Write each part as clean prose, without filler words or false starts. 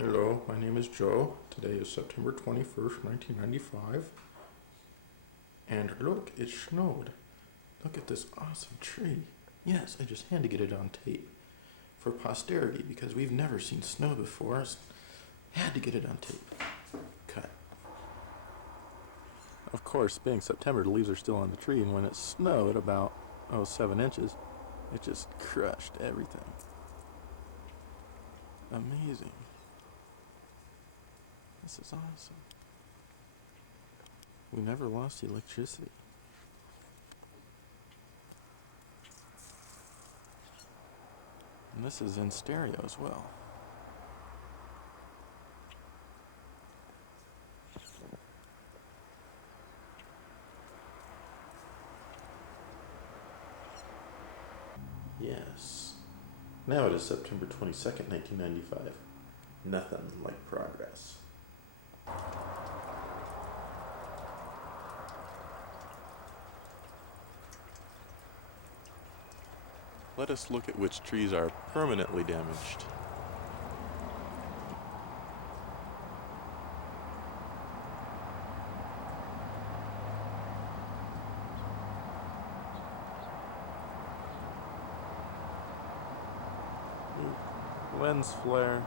Hello, my name is Joe. Today is September 21st, 1995. And look, it snowed. Look at this awesome tree. Yes, I just had to get it on tape for posterity because we've never seen snow before. Had to get it on tape. Cut. Of course, being September, the leaves are still on the tree, and when it snowed about 7 inches, it just crushed everything. Amazing. This is awesome. We never lost electricity. And this is in stereo as well. Yes. Now it is September 22nd, 1995. Nothing like progress. Let us look at which trees are permanently damaged. Lens flare.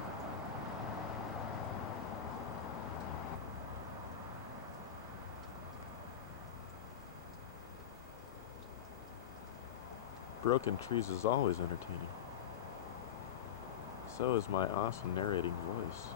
Broken trees is always entertaining. So is my awesome narrating voice.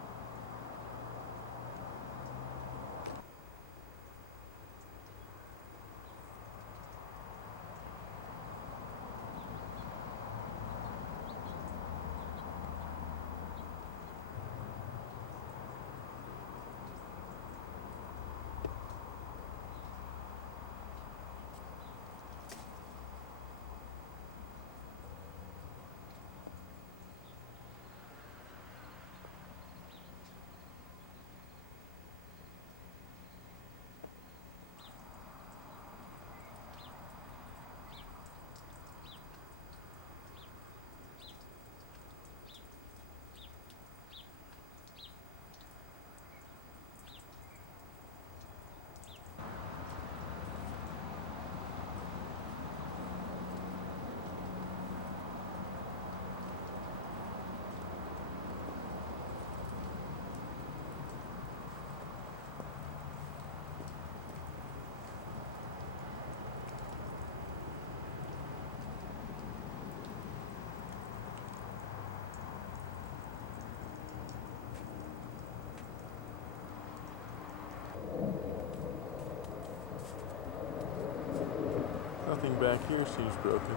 Nothing back here seems broken,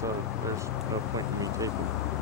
so there's no point in me taping.